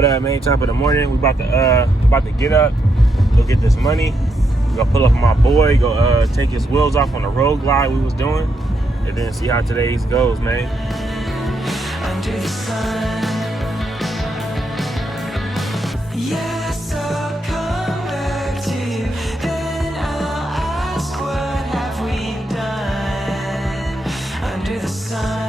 Man, top of the morning. We about to get up, go get this money. We gonna pull up on my boy, go take his wheels off on the road glide we was doing, and then see how today's goes, man. Under the sun. Yes, I'll come back to you. Then I'll ask, what have we done under the sun?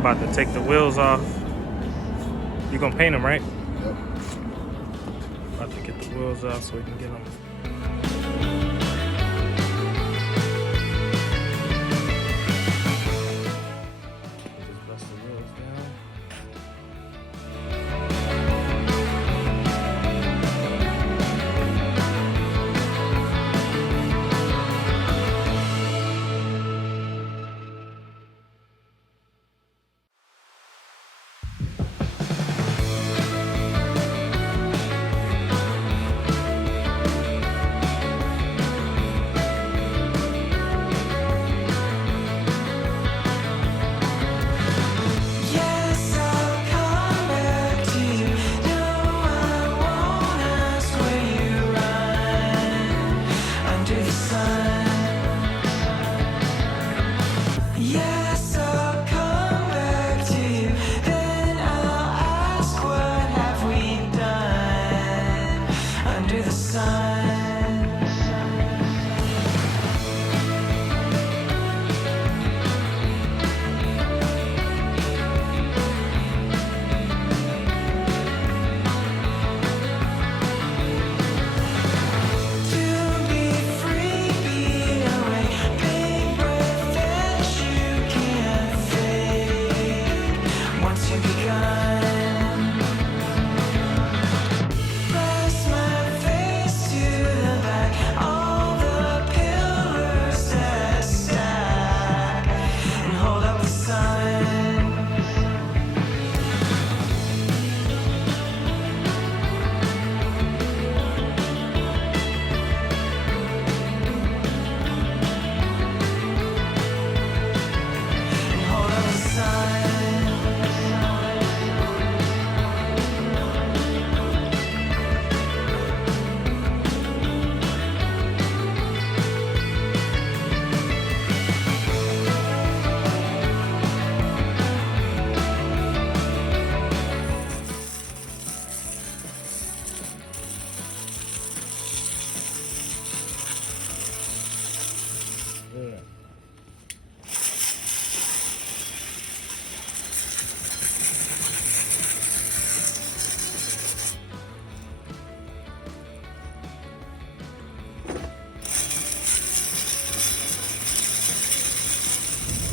About to take the wheels off. You gonna paint them, right? Yep. About to get the wheels off so we can get them. Just bust the wheels down.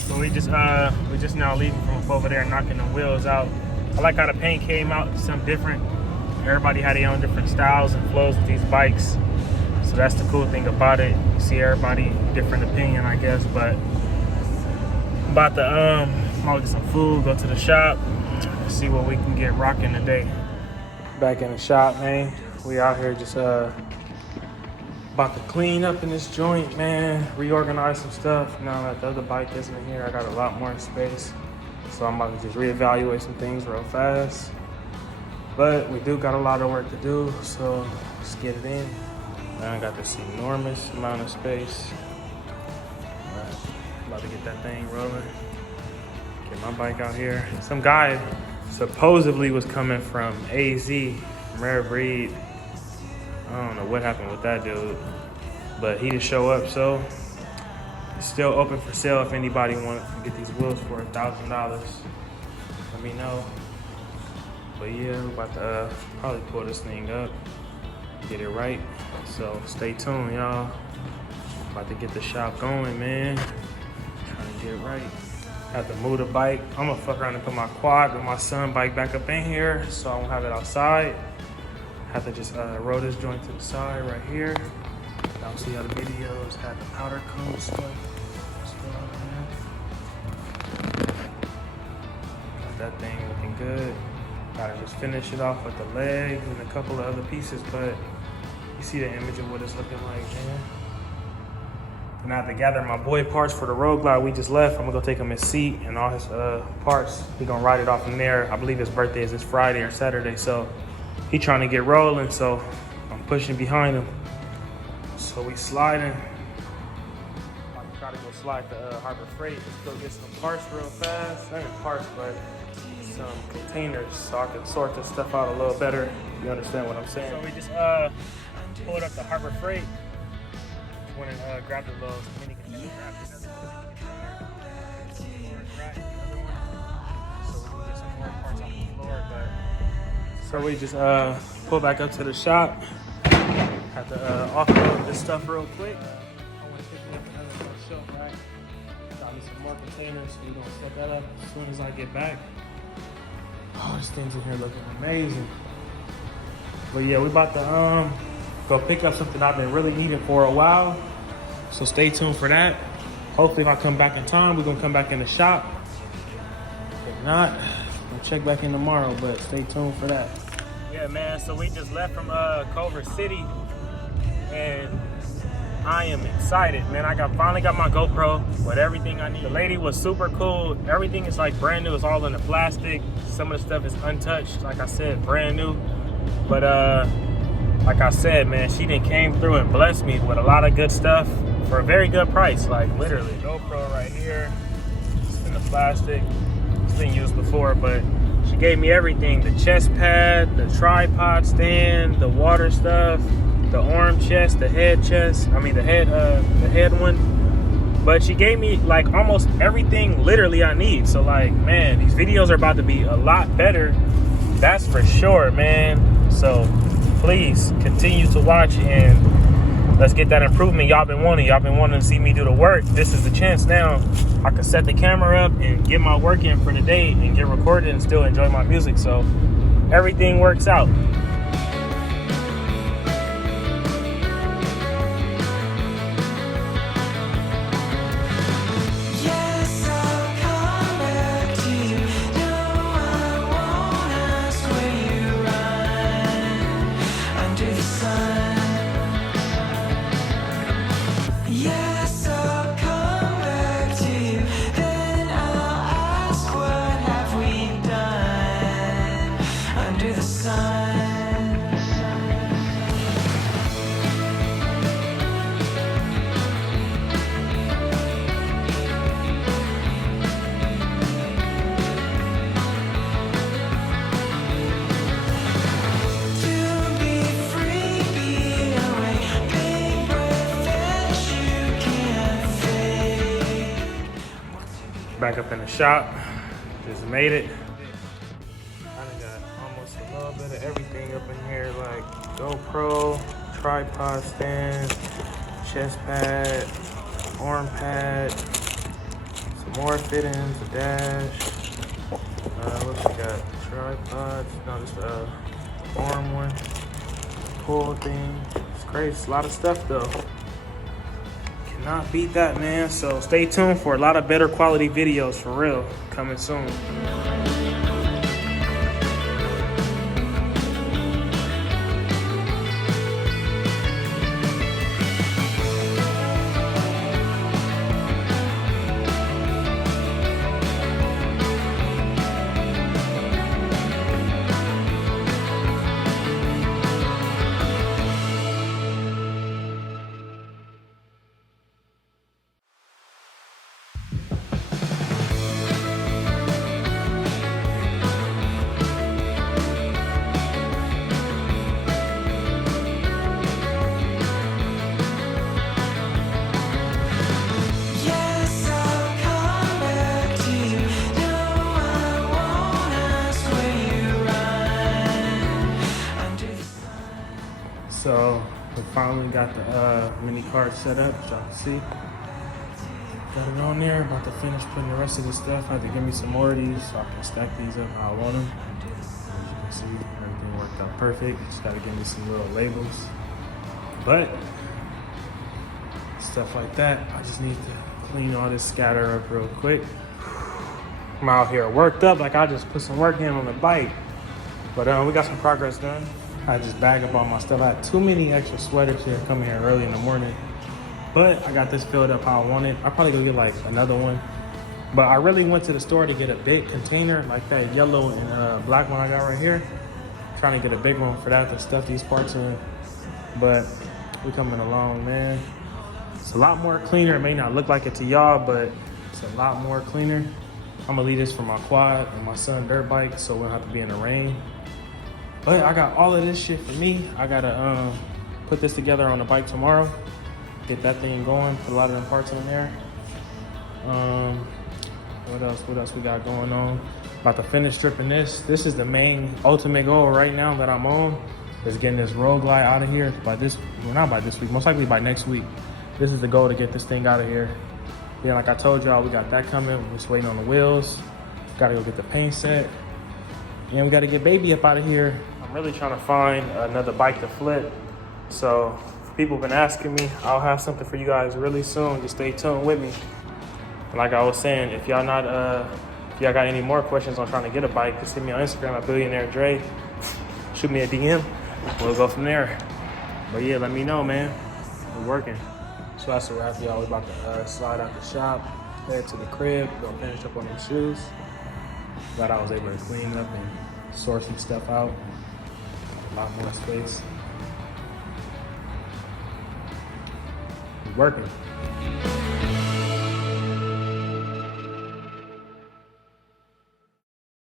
So we just now leaving from over there, knocking the wheels out. I like how the paint came out, something different. Everybody had their own different styles and flows with these bikes. So that's the cool thing about it. You see everybody different opinion, I guess. But I'm about to get some food, go to the shop, see what we can get rocking today. Back in the shop, man. We out here just about to clean up in this joint, man. Reorganize some stuff. Now that the other bike isn't in here, I got a lot more space. So I'm about to just reevaluate some things real fast. But we do got a lot of work to do, so let's get it in. Now I got this enormous amount of space. All right, about to get that thing rolling. Get my bike out here. Some guy supposedly was coming from AZ, Rare Breed. I don't know what happened with that dude, but he didn't show up, so It's still open for sale if anybody wants to get these wheels for $1,000. Let me know. But yeah, we're about to probably pull this thing up, get it right. So stay tuned, y'all. About to get the shop going, man. Trying to get it right. Have to move the bike. I'm gonna fuck around and put my quad with my son bike back up in here so I won't have it outside. Have to just roll this joint to the side right here. Y'all see how the videos had the powder coat stuff. Got that thing looking good. Gotta just finish it off with the legs and a couple of other pieces, but you see the image of what it's looking like, man. And I have to gather my boy parts for the road glide we just left. I'm gonna go take him his seat and all his parts. He gonna ride it off from there. I believe his birthday is this Friday or Saturday, so he trying to get rolling, so I'm pushing behind him. So we sliding. I gotta go slide to Harbor Freight. Let's go get some parts real fast. Not even parts, but some containers so I can sort this stuff out a little better. You understand what I'm saying? So we just pulled up to Harbor Freight. Went and grabbed a little mini container. So we can get some more parts off the floor. But so we just pulled back up to the shop. Have to offload this stuff real quick. I want to pick up another shelf rack. Got me some more containers, so we're gonna set that up as soon as I get back. Oh, this thing's in here looking amazing. But yeah, we about to go pick up something I've been really needing for a while. So stay tuned for that. Hopefully if I come back in time, we're gonna come back in the shop. If not, we'll check back in tomorrow, but stay tuned for that. Yeah, man, so we just left from Culver City and I am excited, man. I finally got my GoPro with everything I need. The lady was super cool. Everything is like brand new. It's all in the plastic. Some of the stuff is untouched. Like I said, brand new. But like I said, man, she done came through and blessed me with a lot of good stuff for a very good price. Like literally, GoPro right here. It's in the plastic. It's been used before, but she gave me everything. The chest pad, the tripod stand, the water stuff, the arm chest, the head chest. I mean the head one. But she gave me like almost everything literally I need. So like, man, these videos are about to be a lot better. That's for sure, man. So please continue to watch and let's get that improvement y'all been wanting. Y'all been wanting to see me do the work. This is the chance now. I can set the camera up and get my work in for the day and get recorded and still enjoy my music. So everything works out. Back up in the shop, just made it. I done got almost a little bit of everything up in here, like GoPro, tripod stand, chest pad, arm pad, some more fittings, a dash. What we got? Tripods, no, just arm one, pull thing. It's crazy, it's a lot of stuff though. Not beat that, man. So stay tuned for a lot of better quality videos for real coming soon. finally got the mini cart set up, as y'all can see. Got it on there, about to finish putting the rest of the stuff. I had to give me some more of these so I can stack these up how I want them. As you can see, everything worked out perfect. Just gotta give me some little labels. But, stuff like that, I just need to clean all this scatter up real quick. I'm out here worked up, like I just put some work in on the bike. But we got some progress done. I just bagged up all my stuff. I had too many extra sweaters here coming here early in the morning. But I got this filled up how I wanted. I'll probably go get like another one. But I really went to the store to get a big container, like that yellow and black one I got right here. Trying to get a big one for that to stuff these parts in. But we're coming along, man. It's a lot more cleaner. It may not look like it to y'all, but it's a lot more cleaner. I'm gonna leave this for my quad and my son dirt bike, so we don't have to be in the rain. But I got all of this shit for me. I gotta put this together on the bike tomorrow. Get that thing going, put a lot of them parts in there. What else we got going on? About to finish stripping this. This is the main ultimate goal right now that I'm on, is getting this road glide out of here by this, well, not by this week, most likely by next week. This is the goal, to get this thing out of here. Then like I told y'all, we got that coming. We're just waiting on the wheels. Gotta go get the paint set. And we gotta get baby up out of here. I'm really trying to find another bike to flip. So people have been asking me. I'll have something for you guys really soon. Just stay tuned with me. And like I was saying, if y'all got any more questions on trying to get a bike, just hit me on Instagram at Billionaire Dre. Shoot me a DM. We'll go from there. But yeah, let me know, man. We're working. So that's a wrap, y'all. We're about to slide out the shop, head to the crib, go finish up on them shoes. Glad I was able to clean up and sort some stuff out. A lot more space. We're working.